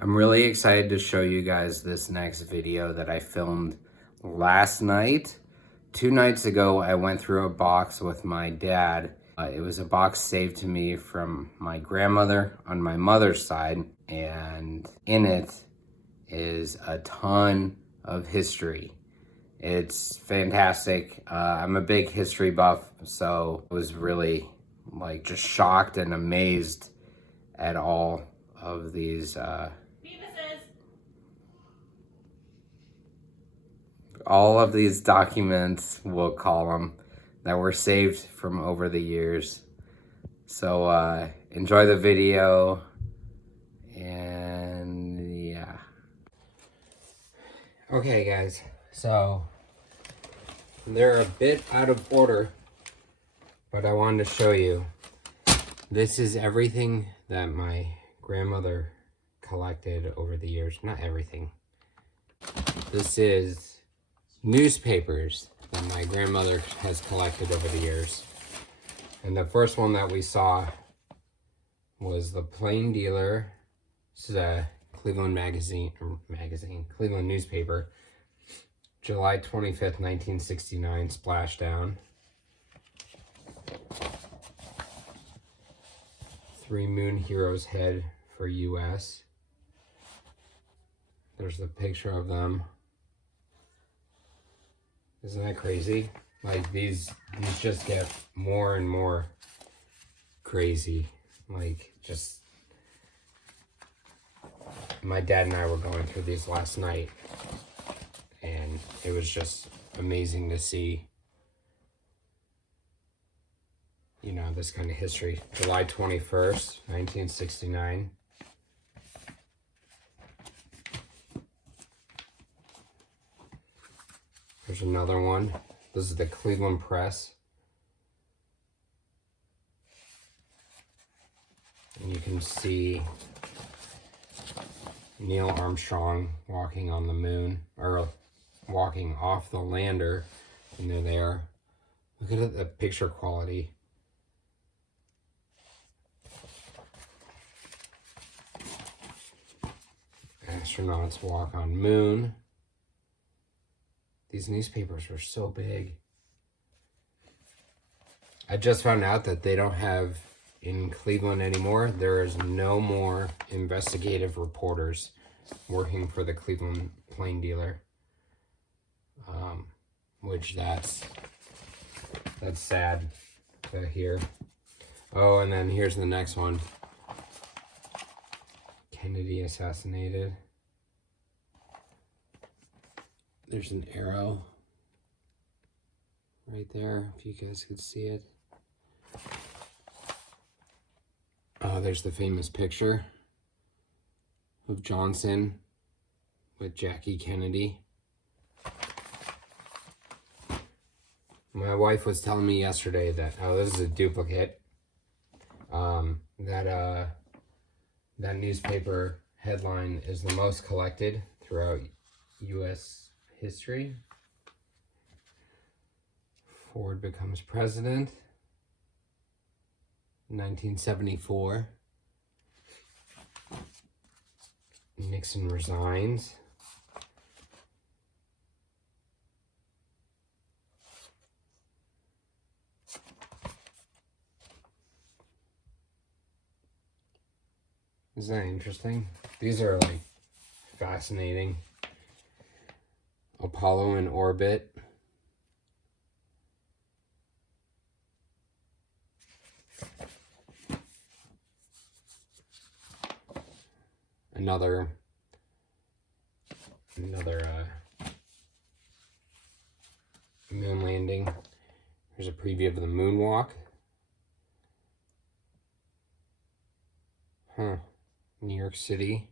I'm really excited to show you guys this next video that I filmed last night. 2 nights ago, I went through a box with my dad. It was a box saved to me from my grandmother on my mother's side, and in it is a ton of history. It's fantastic. I'm a big history buff, so I was really just shocked and amazed at all of these all of these documents, we'll call them, that were saved from over the years. So enjoy the video, and yeah. Okay guys, so they're a bit out of order, but I wanted to show you. This is everything that my grandmother collected over the years. Not everything. This is newspapers that my grandmother has collected over the years. And the first one that we saw was the Plain Dealer. This is a Cleveland Cleveland newspaper. July 25th, 1969, splashdown. 3 Moon Heroes head for US. There's the picture of them. Isn't that crazy? Like these just get more and more crazy. Like just, my dad and I were going through these last night, and it was just amazing to see, you know, this kind of history. July 21st, 1969. There's another one. This is the Cleveland Press. And you can see Neil Armstrong walking on the moon, or walking off the lander, and they're there. Look at the picture quality. Astronauts walk on moon. These newspapers were so big. I just found out that they don't have in Cleveland anymore. There is no more investigative reporters working for the Cleveland Plain Dealer. Which that's sad to hear. Oh, and then here's the next one. Kennedy assassinated. There's an arrow right there, if you guys could see it. There's the famous picture of Johnson with Jackie Kennedy. My wife was telling me yesterday that, oh, this is a duplicate. That newspaper headline is the most collected throughout U.S. history. Ford becomes president. 1974. Nixon resigns. Isn't that interesting? These are like fascinating. Apollo in orbit. Another moon landing. Here's a preview of the moonwalk. New York City.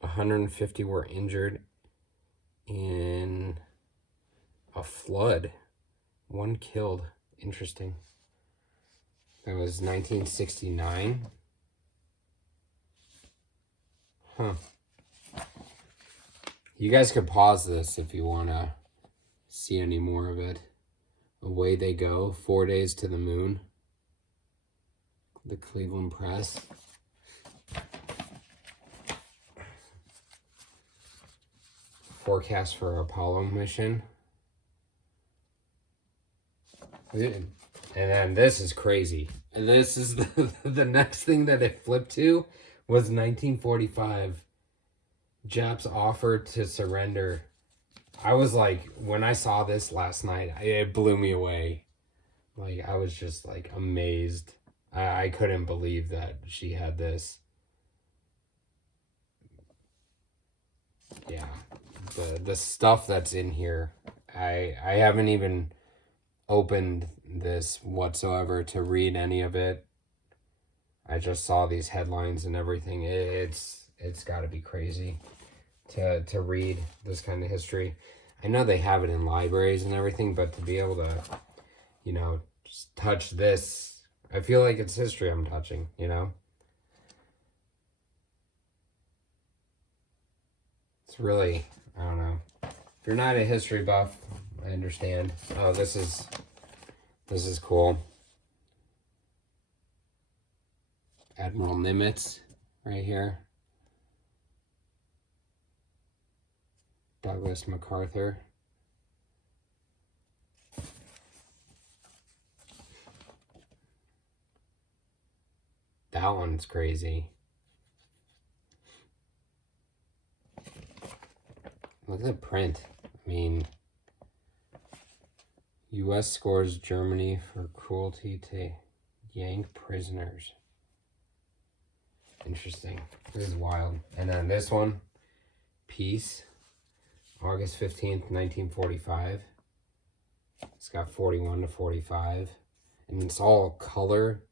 150 were injured in a flood. 1 killed. Interesting. That was 1969. You guys could pause this if you want to see any more of it. Away they go. 4 days to the moon. The Cleveland Press. forecast for Apollo mission. And then this is crazy. And this is the next thing that it flipped to was 1945. Japs offered to surrender. I was like, when I saw this last night, it blew me away. Like, I was just like amazed. I couldn't believe that she had this. Yeah, the stuff that's in here, I haven't even opened this whatsoever to read any of it. I just saw these headlines and everything. It's got to be crazy to read this kind of history. I know they have it in libraries and everything, but to be able to, you know, just touch this, I feel like it's history I'm touching, you know? It's really, I don't know. If you're not a history buff, I understand. Oh, this is cool. Admiral Nimitz right here. Douglas MacArthur. That one's crazy. Look at the print. I mean, U.S. scores Germany for cruelty to yank prisoners. Interesting. This is wild. And then this one, Peace, August 15th, 1945. It's got 41 to 45. And it's all color.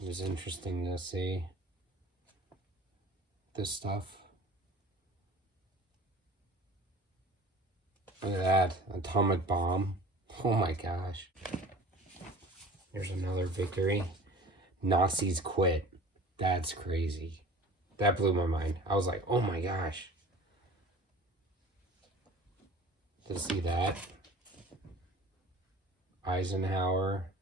It was interesting to see this stuff. Look at that. Atomic bomb. Oh my gosh. Here's another victory. Nazis quit. That's crazy. That blew my mind. I was like, oh my gosh. To see that. Eisenhower.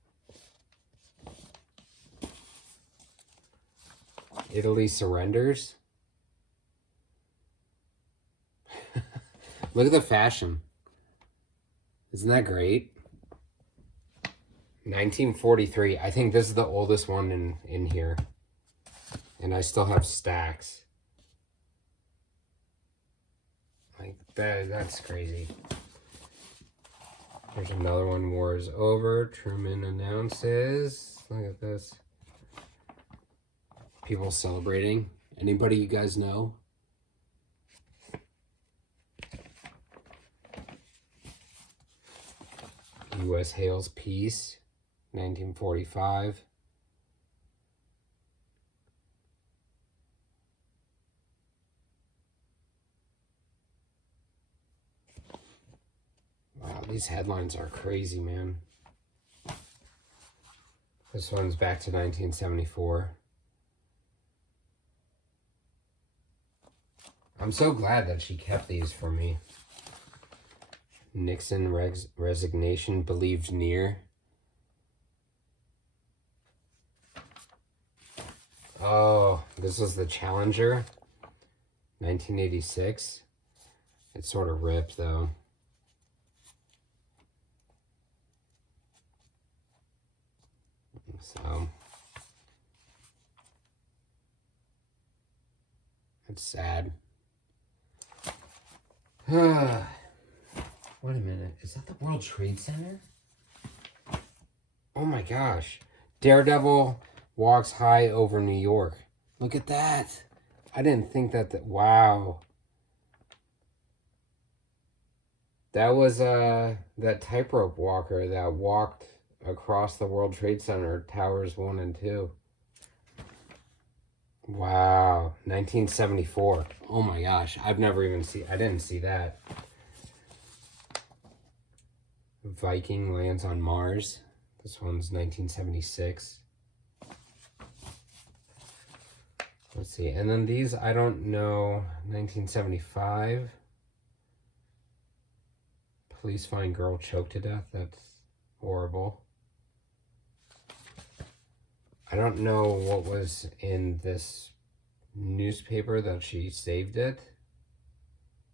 Italy surrenders. Look at the fashion. Isn't that great? 1943. I think this is the oldest one in here. And I still have stacks. Like, that's crazy. There's another one. War is over. Truman announces. Look at this. People celebrating. Anybody you guys know? U.S. hails peace, 1945. Wow, these headlines are crazy, man. This one's back to 1974. I'm so glad that she kept these for me. Nixon resignation believed near. Oh, this was the Challenger, 1986. It sort of ripped though. So it's sad. Wait a minute, is that the World Trade Center? Oh my gosh. Daredevil walks high over New York. Look at that. I didn't think that, wow. That was that tightrope walker that walked across the World Trade Center, Towers 1 and 2. Wow, 1974. Oh my gosh, I didn't see that. Viking lands on Mars. This one's 1976. Let's see. And then these, I don't know. 1975. Police find girl choked to death. That's horrible. I don't know what was in this newspaper that she saved it.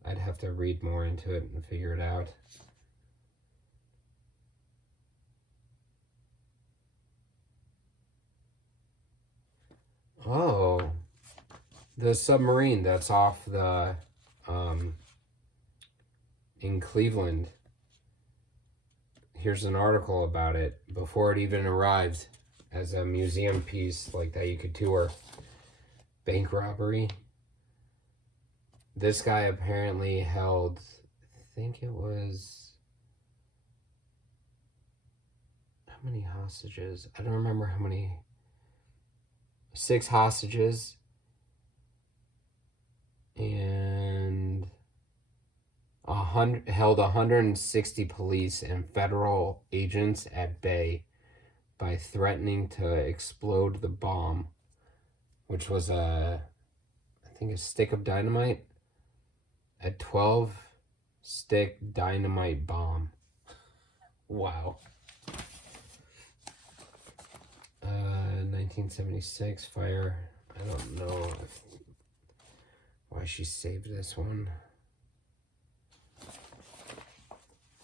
I'd have to read more into it and figure it out. Oh, the submarine that's off the in Cleveland. Here's an article about it before it even arrived as a museum piece like that you could tour. Bank robbery. This guy apparently held, I think it was, how many hostages? I don't remember how many. 6 hostages and held 160 police and federal agents at bay by threatening to explode the bomb, which was I think a stick of dynamite, a 12-stick dynamite bomb. Wow. 1976 fire. I don't know why she saved this one.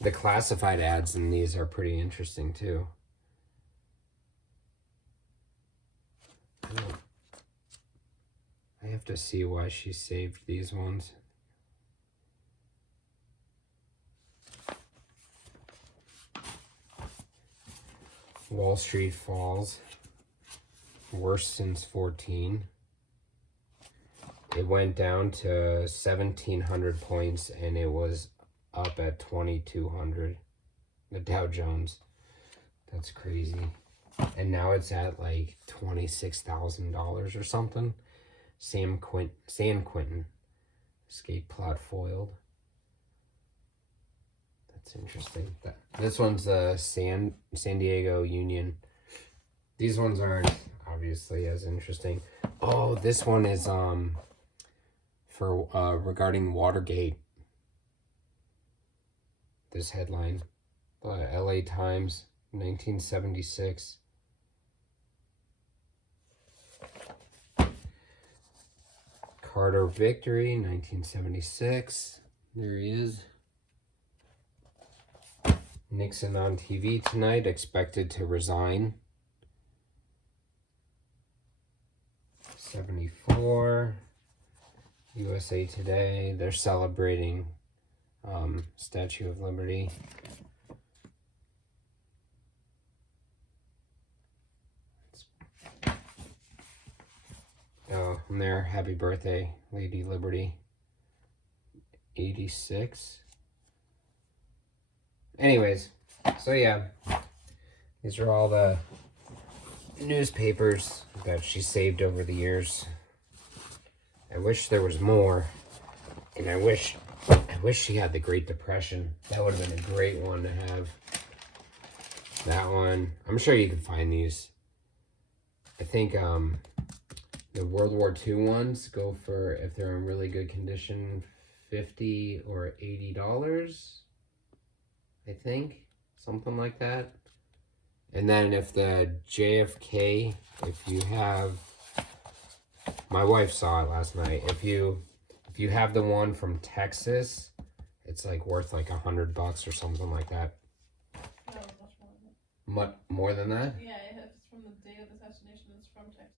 The classified ads in these are pretty interesting too. I have to see why she saved these ones. Wall Street falls. Worst since 14. It went down to 1,700 points and it was up at 2,200. The Dow Jones. That's crazy. And now it's at like $26,000 or something. San Quentin. Escape plot foiled. That's interesting. This one's the San Diego Union. These ones aren't obviously as interesting. Oh, this one is for regarding Watergate. This headline, the LA Times, 1976. Carter victory, 1976. There he is. Nixon on TV tonight, expected to resign. 74. USA Today, they're celebrating Statue of Liberty. Oh, and there, happy birthday, Lady Liberty. 86. Anyways, so yeah, these are all the newspapers that she saved over the years. I wish there was more, and I wish she had the Great Depression. That would have been a great one to have. That one, I'm sure you can find these. I think the World War II ones go for, if they're in really good condition, $50 or $80. I think something like that. And then if the JFK, if you have, my wife saw it last night. If you have the one from Texas, it's like worth like $100 or something like that. No, much more than that. More than that? Yeah, it's from the day of the assassination. It's from Texas.